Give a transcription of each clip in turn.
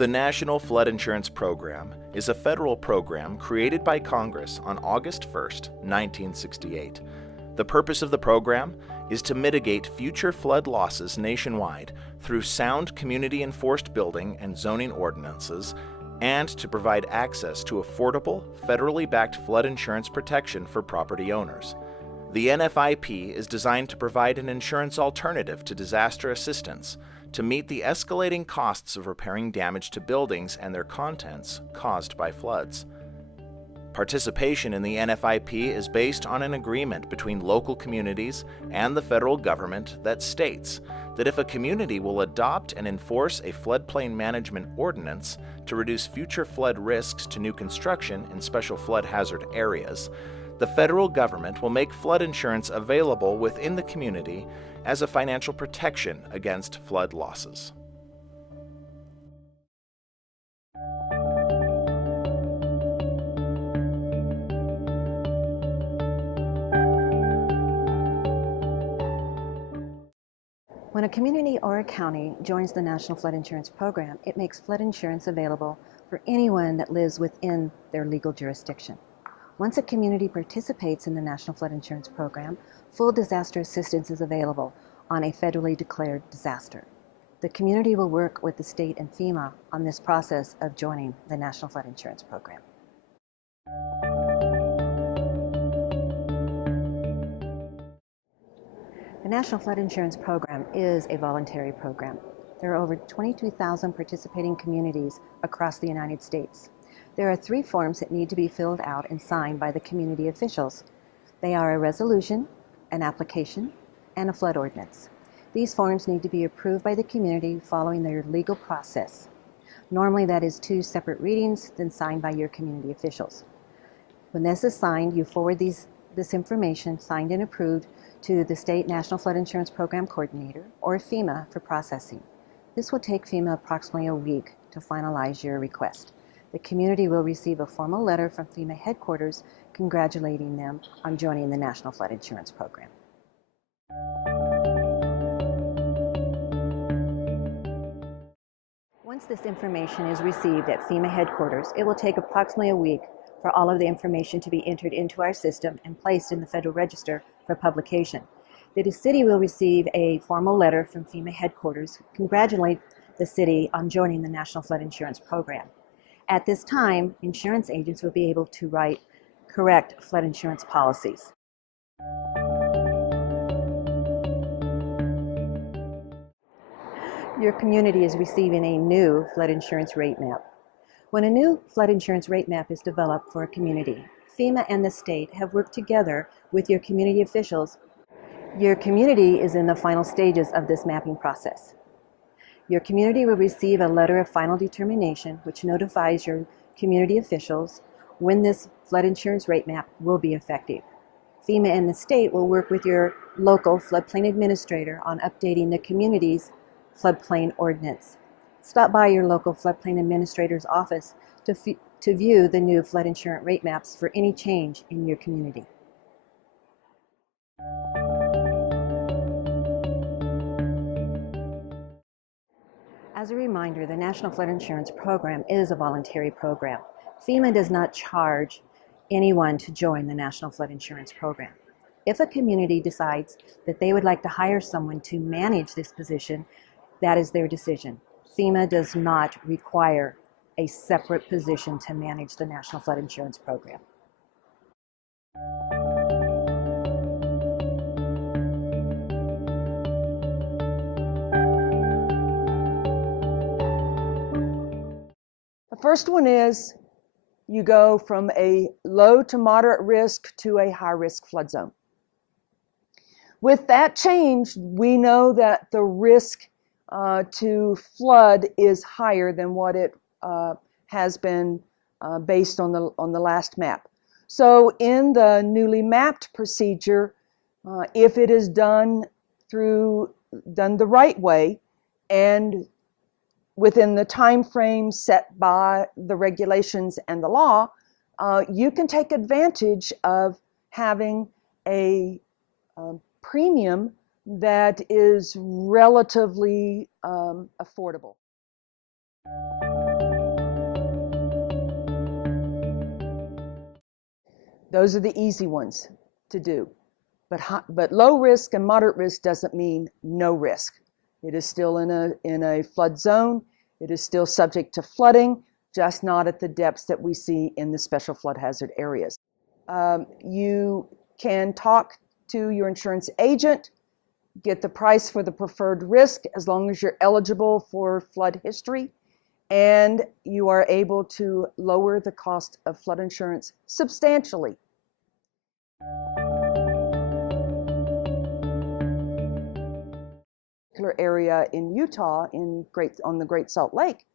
The National Flood Insurance Program is a federal program created by Congress on August 1, 1968. The purpose of the program is to mitigate future flood losses nationwide through sound community-enforced building and zoning ordinances, and to provide access to affordable, federally backed flood insurance protection for property owners. The NFIP is designed to provide an insurance alternative to disaster assistance to meet the escalating costs of repairing damage to buildings and their contents caused by floods. Participation in the NFIP is based on an agreement between local communities and the federal government that states that if a community will adopt and enforce a floodplain management ordinance to reduce future flood risks to new construction in special flood hazard areas, the federal government will make flood insurance available within the community as a financial protection against flood losses. When a community or a county joins the National Flood Insurance Program, it makes flood insurance available for anyone that lives within their legal jurisdiction. Once a community participates in the National Flood Insurance Program, full disaster assistance is available on a federally declared disaster. The community will work with the state and FEMA on this process of joining the National Flood Insurance Program. The National Flood Insurance Program is a voluntary program. There are over 22,000 participating communities across the United States. There are 3 forms that need to be filled out and signed by the community officials. They are a resolution, an application, and a flood ordinance. These forms need to be approved by the community following their legal process. Normally that is 2 separate readings, then signed by your community officials. When this is signed, you forward this information, signed and approved, to the State National Flood Insurance Program Coordinator, or FEMA, for processing. This will take FEMA approximately a week to finalize your request. The community will receive a formal letter from FEMA headquarters congratulating them on joining the National Flood Insurance Program. Once this information is received at FEMA headquarters, it will take approximately a week for all of the information to be entered into our system and placed in the Federal Register for publication. The city will receive a formal letter from FEMA headquarters congratulating the city on joining the National Flood Insurance Program. At this time, insurance agents will be able to write correct flood insurance policies. Your community is receiving a new flood insurance rate map. When a new flood insurance rate map is developed for a community, FEMA and the state have worked together with your community officials. Your community is in the final stages of this mapping process. Your community will receive a letter of final determination which notifies your community officials when this flood insurance rate map will be effective. FEMA and the state will work with your local floodplain administrator on updating the community's floodplain ordinance. Stop by your local floodplain administrator's office to view the new flood insurance rate maps for any change in your community. As a reminder, the National Flood Insurance Program is a voluntary program. FEMA does not charge anyone to join the National Flood Insurance Program. If a community decides that they would like to hire someone to manage this position, that is their decision. FEMA does not require a separate position to manage the National Flood Insurance Program. The first one is you go from a low to moderate risk to a high risk flood zone. With that change, we know that the risk to flood is higher than what it has been based on the last map. So in the newly mapped procedure, if it is done the right way and within the time frame set by the regulations and the law, you can take advantage of having a premium that is relatively affordable. Those are the easy ones to do. But low risk and moderate risk doesn't mean no risk. It is still in a flood zone. It is still subject to flooding, just not at the depths that we see in the special flood hazard areas. You can talk to your insurance agent, get the price for the preferred risk as long as you're eligible for flood history, and you are able to lower the cost of flood insurance substantially. Area in Utah on the Great Salt Lake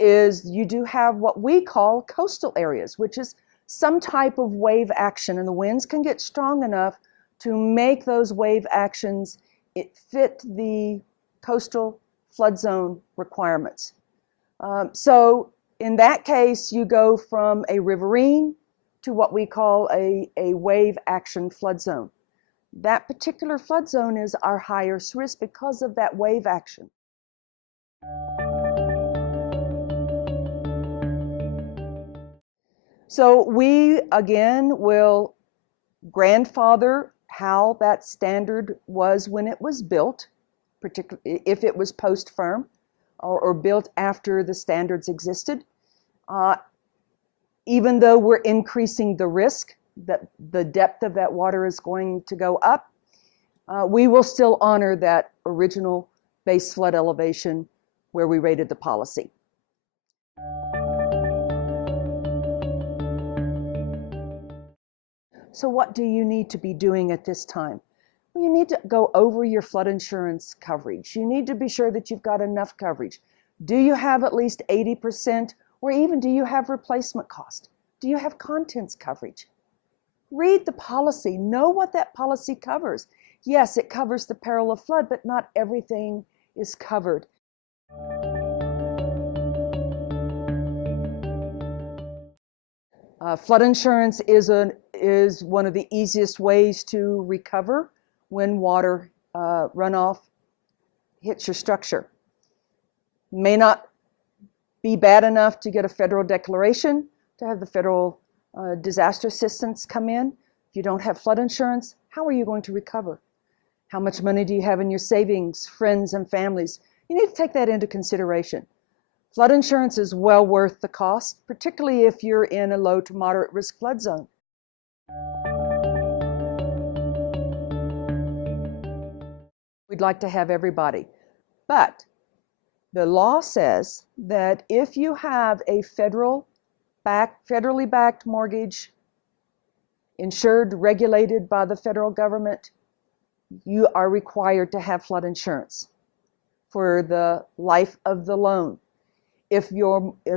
is you do have what we call coastal areas, which is some type of wave action, and the winds can get strong enough to make those wave actions fit the coastal flood zone requirements. So in that case, you go from a riverine to what we call a wave action flood zone. That particular flood zone is our highest risk because of that wave action. So we, again, will grandfather how that standard was when it was built, particularly if it was post-FERM or built after the standards existed. Even though we're increasing the risk, that the depth of that water is going to go up, we will still honor that original base flood elevation where we rated the policy. So what do you need to be doing at this time? Well, you need to go over your flood insurance coverage. You need to be sure that you've got enough coverage. Do you have at least 80%, or even do you have replacement cost? Do you have contents coverage? Read the policy, know what that policy covers. Yes, it covers the peril of flood, but not everything is covered. Flood insurance is one of the easiest ways to recover when water runoff hits your structure. May not be bad enough to get a federal declaration, to have the federal disaster assistance come in. If you don't have flood insurance, how are you going to recover? How much money do you have in your savings, friends and families? You need to take that into consideration. Flood insurance is well worth the cost, particularly if you're in a low to moderate risk flood zone. We'd like to have everybody, but the law says that if you have a federally backed mortgage, insured, regulated by the federal government, you are required to have flood insurance for the life of the loan. If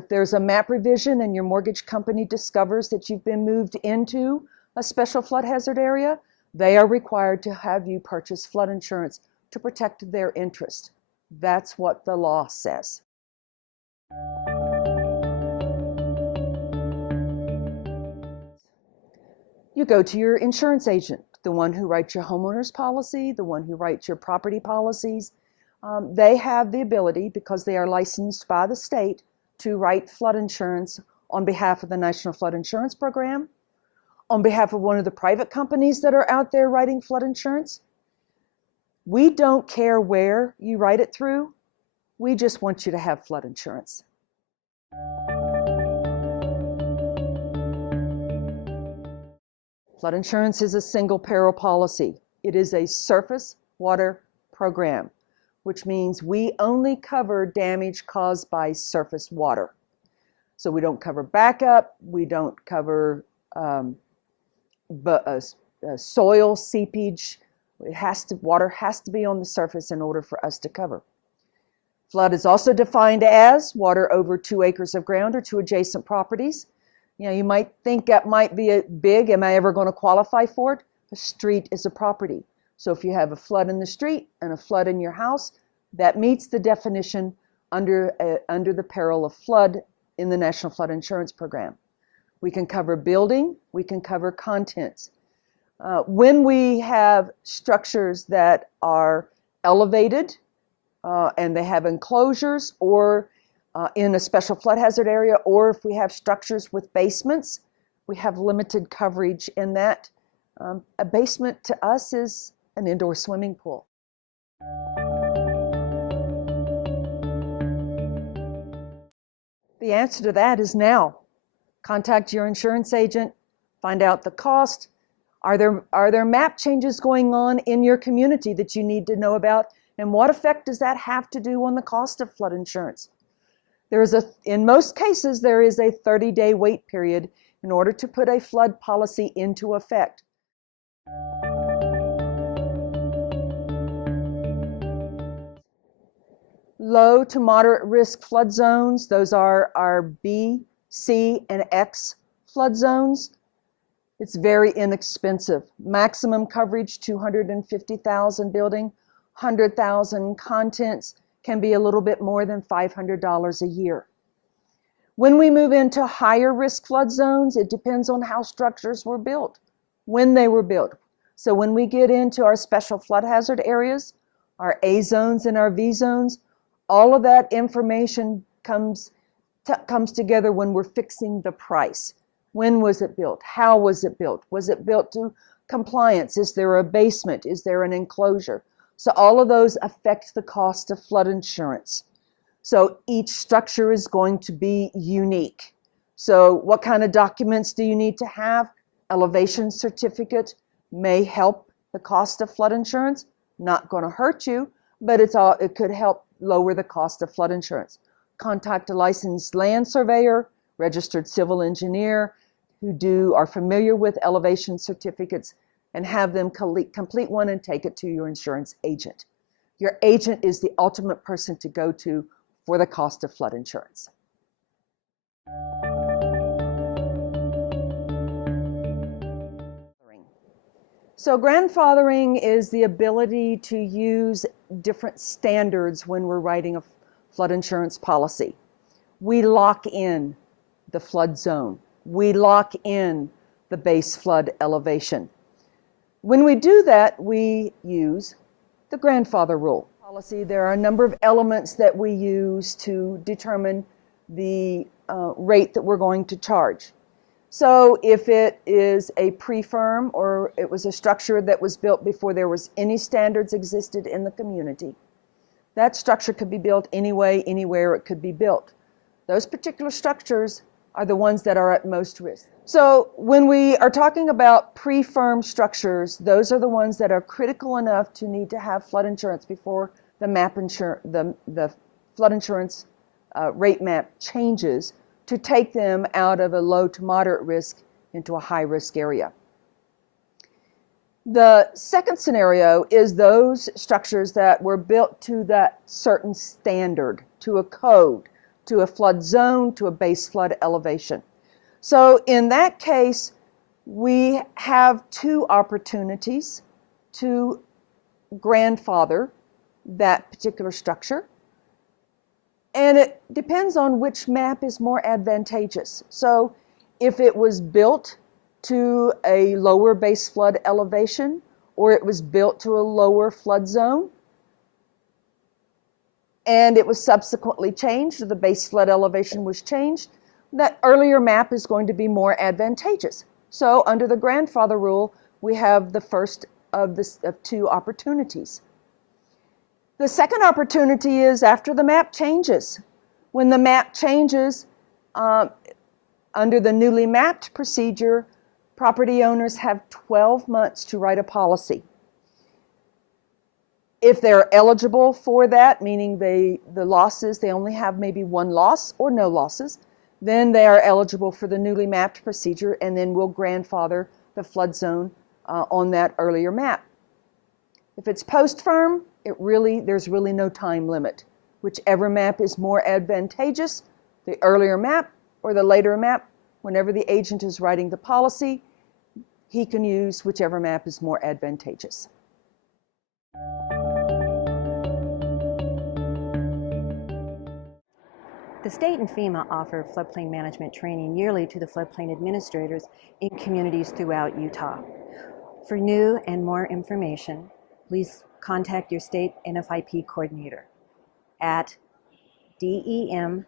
there's a map revision and your mortgage company discovers that you've been moved into a special flood hazard area, they are required to have you purchase flood insurance to protect their interest. That's what the law says. You go to your insurance agent, the one who writes your homeowner's policy, the one who writes your property policies. They have the ability, because they are licensed by the state, to write flood insurance on behalf of the National Flood Insurance Program, on behalf of one of the private companies that are out there writing flood insurance. We don't care where you write it through. We just want you to have flood insurance. Flood insurance is a single peril policy. It is a surface water program, which means we only cover damage caused by surface water. So we don't cover backup, we don't cover soil seepage. Water has to be on the surface in order for us to cover. Flood is also defined as water over 2 acres of ground or 2 adjacent properties. You know, you might think that might be big. Am I ever going to qualify for it? A street is a property. So if you have a flood in the street and a flood in your house, that meets the definition under the peril of flood in the National Flood Insurance Program. We can cover building, we can cover contents. When we have structures that are elevated and they have enclosures, or in a special flood hazard area, or if we have structures with basements, we have limited coverage in that. A basement to us is an indoor swimming pool. The answer to that is now. Contact your insurance agent, find out the cost. Are there map changes going on in your community that you need to know about? And what effect does that have to do on the cost of flood insurance? In most cases, there is a 30-day wait period in order to put a flood policy into effect. Low to moderate risk flood zones, those are our B, C, and X flood zones. It's very inexpensive. Maximum coverage, 250,000 building, 100,000 contents, can be a little bit more than $500 a year. When we move into higher risk flood zones, it depends on how structures were built, when they were built. So when we get into our special flood hazard areas, our A zones and our V zones, all of that information comes together when we're fixing the price. When was it built? How was it built? Was it built to compliance? Is there a basement? Is there an enclosure? So all of those affect the cost of flood insurance. So each structure is going to be unique. So what kind of documents do you need to have? Elevation certificate may help the cost of flood insurance. Not going to hurt you, but it could help lower the cost of flood insurance. Contact a licensed land surveyor, registered civil engineer who are familiar with elevation certificates, and have them complete one and take it to your insurance agent. Your agent is the ultimate person to go to for the cost of flood insurance. So grandfathering is the ability to use different standards when we're writing a flood insurance policy. We lock in the flood zone. We lock in the base flood elevation. When we do that, we use the grandfather rule. Policy, there are a number of elements that we use to determine the rate that we're going to charge. So if it is a pre-firm or it was a structure that was built before there was any standards existed in the community, that structure could be built anyway, anywhere it could be built. Those particular structures are the ones that are at most risk. So when we are talking about pre-firm structures, those are the ones that are critical enough to need to have flood insurance before the flood insurance rate map changes to take them out of a low to moderate risk into a high risk area. The second scenario is those structures that were built to that certain standard, to a code, to a flood zone, to a base flood elevation. So in that case, we have two opportunities to grandfather that particular structure. And it depends on which map is more advantageous. So if it was built to a lower base flood elevation, or it was built to a lower flood zone, and it was subsequently changed, or the base flood elevation was changed, that earlier map is going to be more advantageous. So under the grandfather rule, we have the first of two opportunities. The second opportunity is after the map changes. When the map changes, under the newly mapped procedure, property owners have 12 months to write a policy. If they're eligible for that, meaning the losses, they only have maybe one loss or no losses, then they are eligible for the newly mapped procedure, and then we'll grandfather the flood zone on that earlier map. If it's post-firm, there's really no time limit. Whichever map is more advantageous, the earlier map or the later map, whenever the agent is writing the policy, he can use whichever map is more advantageous. The state and FEMA offer floodplain management training yearly to the floodplain administrators in communities throughout Utah. For new and more information, please contact your state NFIP coordinator at dem.utah.gov.